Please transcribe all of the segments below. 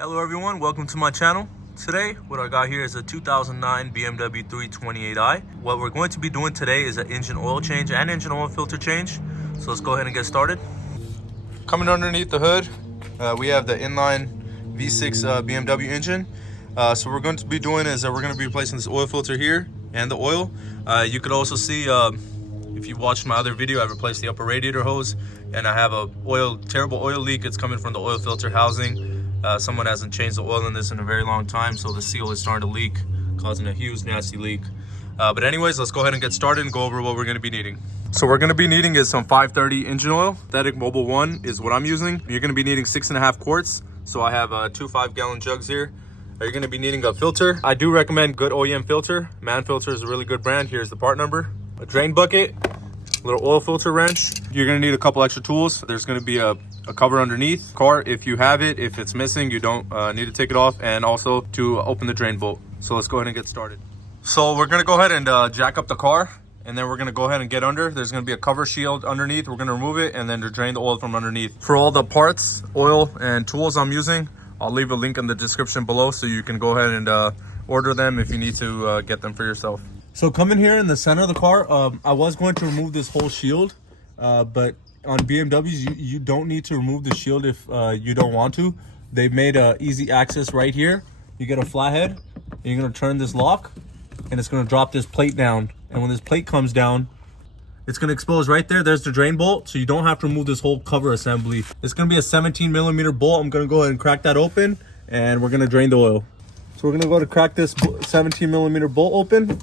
Hello everyone, welcome to my channel. Today, what I got here is a 2009 BMW 328i. What we're going to be doing today is an engine oil change and engine oil filter change. So let's go ahead and get started. Coming underneath the hood, we have the inline V6 BMW engine. So what we're going to be doing is we're going to be replacing this oil filter here and the oil. You could also see, if you watched my other video, I replaced the upper radiator hose and I have a terrible oil leak. It's coming from the oil filter housing. Someone hasn't changed the oil in this in a very long time, so the seal is starting to leak, causing a huge nasty leak. But anyways, let's go ahead and get started and go over what we're going to be needing. So what we're going to be needing is some 530 engine oil. Synthetic Mobile 1 is what I'm using. You're going to be needing 6.5 quarts. So I have two 5-gallon jugs here. You're going to be needing a filter. I do recommend good OEM filter. Man Filter is a really good brand. Here's the part number. A drain bucket, little oil filter wrench. You're going to need a couple extra tools. There's going to be a cover underneath car if you have it. If it's missing, you don't need to take it off, and also to open the drain bolt. So let's go ahead and get started. So we're going to go ahead and jack up the car, and then we're going to go ahead and get under. There's going to be a cover shield underneath. We're going to remove it and then to drain the oil from underneath. For all the parts, oil, and tools I'm using, I'll leave a link in the description below so you can go ahead and order them if you need to get them for yourself. So coming here in the center of the car, I was going to remove this whole shield, but on BMWs, you don't need to remove the shield if you don't want to. They've made easy access right here. You get a flathead, and you're going to turn this lock, and it's going to drop this plate down. And when this plate comes down, it's going to expose right there. There's the drain bolt, so you don't have to remove this whole cover assembly. It's going to be a 17mm bolt. I'm going to go ahead and crack that open, and we're going to drain the oil. So we're going to go to crack this 17mm bolt open.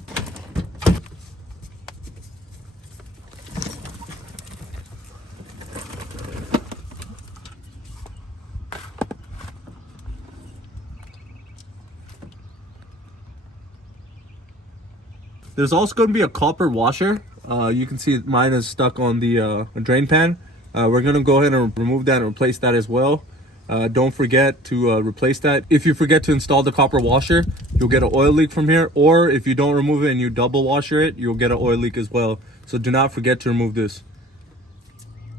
There's also going to be a copper washer. You can see mine is stuck on the drain pan. We're going to go ahead and remove that and replace that as well. Don't forget to replace that. If you forget to install the copper washer, you'll get an oil leak from here. Or if you don't remove it and you double washer it, you'll get an oil leak as well. So do not forget to remove this.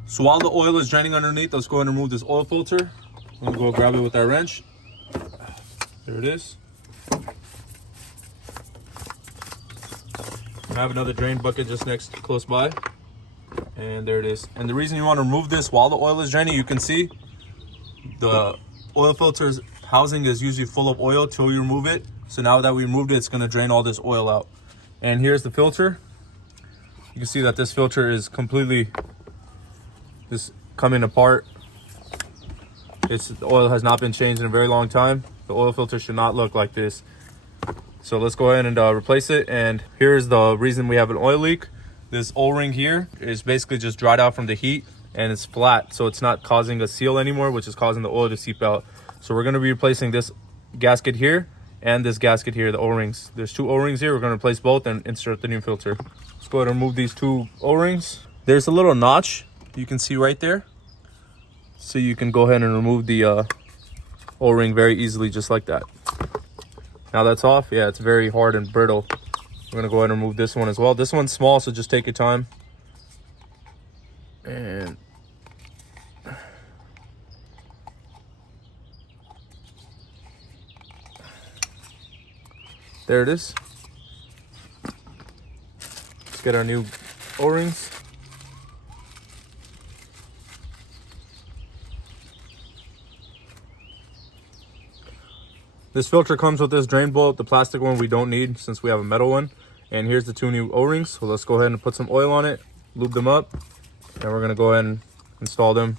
So while the oil is draining underneath, let's go ahead and remove this oil filter. I'm going to go grab it with our wrench. There it is. I have another drain bucket just close by, and there it is. And the reason you want to remove this while the oil is draining, you can see the oil filter's housing is usually full of oil till you remove it. So now that we removed it, it's going to drain all this oil out. And here's the filter. You can see that this filter is completely just coming apart. The oil has not been changed in a very long time. The oil filter should not look like this. So let's go ahead and replace it. And here's the reason we have an oil leak. This O-ring here is basically just dried out from the heat, and it's flat, so it's not causing a seal anymore, which is causing the oil to seep out. So we're going to be replacing this gasket here and this gasket here, the O-rings. There's two O-rings here. We're going to replace both and insert the new filter. Let's go ahead and remove these two O-rings. There's a little notch you can see right there, so you can go ahead and remove the O-ring very easily, just like that. Now that's off. Yeah, it's very hard and brittle. We're gonna go ahead and remove this one as well. This one's small, so just take your time. And there it is. Let's get our new O-rings. This filter comes with this drain bolt. The plastic one we don't need since we have a metal one. And here's the two new O-rings. So let's go ahead and put some oil on it, lube them up, and we're gonna go ahead and install them.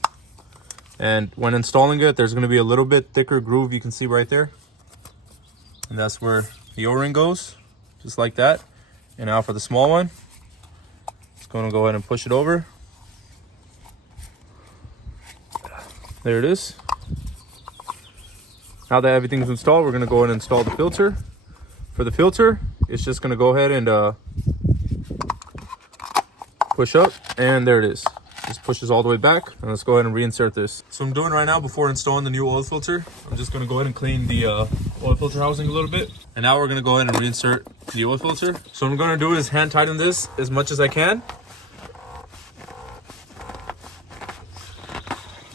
And when installing it, there's gonna be a little bit thicker groove you can see right there. And that's where the O-ring goes, just like that. And now for the small one, just gonna go ahead and push it over. There it is. Now that everything's installed, we're going to go ahead and install the filter. For the filter, it's just going to go ahead and push up, and there it is. Just pushes all the way back, and let's go ahead and reinsert this. So I'm doing right now, before installing the new oil filter, I'm just going to go ahead and clean the oil filter housing a little bit. And now we're going to go ahead and reinsert the oil filter. So what I'm going to do is hand tighten this as much as I can.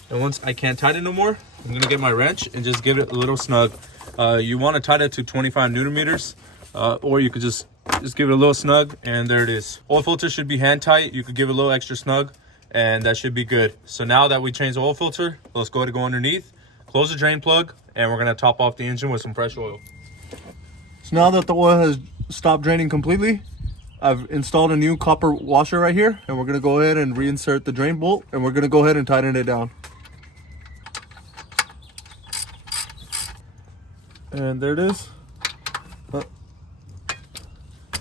And once I can't tighten no more, I'm gonna get my wrench and just give it a little snug. You want to tighten it to 25 Newton meters, or you could just give it a little snug, and there it is. Oil filter should be hand tight. You could give it a little extra snug, and that should be good. So now that we changed the oil filter, let's go ahead and go underneath, close the drain plug, and we're gonna top off the engine with some fresh oil. So now that the oil has stopped draining completely, I've installed a new copper washer right here, and we're gonna go ahead and reinsert the drain bolt, and we're gonna go ahead and tighten it down. And there it is.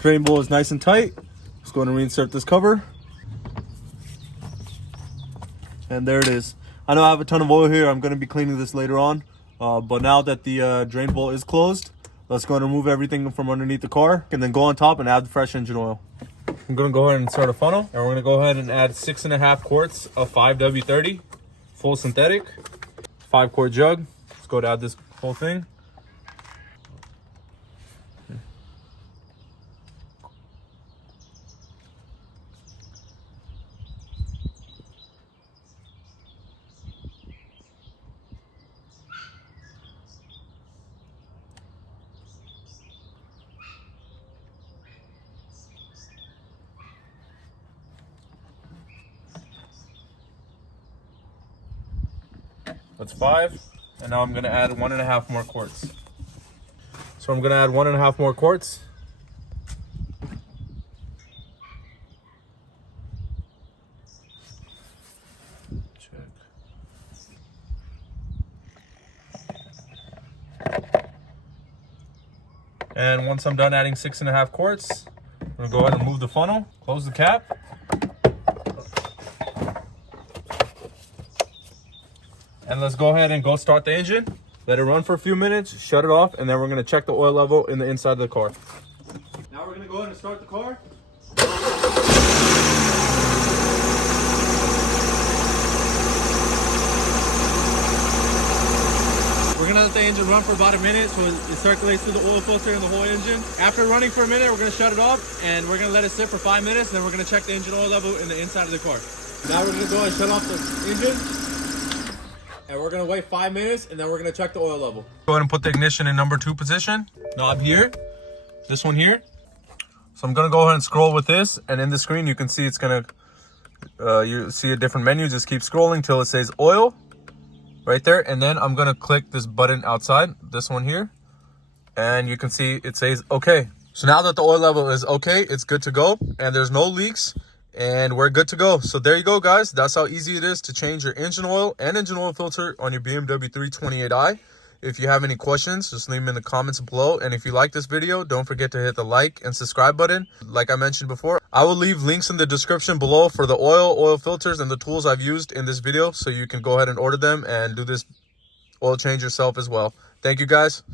Drain bolt is nice and tight. Just going to reinsert this cover. And there it is. I know I have a ton of oil here. I'm going to be cleaning this later on. But now that the drain bolt is closed, let's go and remove everything from underneath the car and then go on top and add the fresh engine oil. I'm going to go ahead and start a funnel. And we're going to go ahead and add 6.5 quarts of 5W30 full synthetic. 5-quart jug. Let's go to add this whole thing. That's 5, and now I'm going to add 1.5 more quarts. So I'm going to add 1.5 more quarts. Check. And once I'm done adding 6.5 quarts, I'm going to go ahead and remove the funnel, close the cap. And let's go ahead and go start the engine. Let it run for a few minutes, shut it off, and then we're gonna check the oil level in the inside of the car. Now we're gonna go ahead and start the car. We're gonna let the engine run for about a minute so it circulates through the oil filter in the whole engine. After running for a minute, we're gonna shut it off and we're gonna let it sit for 5 minutes, and then we're gonna check the engine oil level in the inside of the car. Now we're gonna go ahead and shut off the engine. And we're gonna wait 5 minutes, and then we're gonna check the oil level. Go ahead and put the ignition in number 2 position. Knob here, this one here. So I'm gonna go ahead and scroll with this, and in the screen you can see it's gonna, you see a different menu. Just keep scrolling till it says oil, right there. And then I'm gonna click this button outside, this one here, and you can see it says okay. So now that the oil level is okay, it's good to go, and there's no leaks. And we're good to go. So there you go, guys. That's how easy it is to change your engine oil and engine oil filter on your BMW 328i. If you have any questions, just leave them in the comments below. And if you like this video, don't forget to hit the like and subscribe button. Like I mentioned before, I will leave links in the description below for the oil filters, and the tools I've used in this video, so you can go ahead and order them and do this oil change yourself as well. Thank you, guys.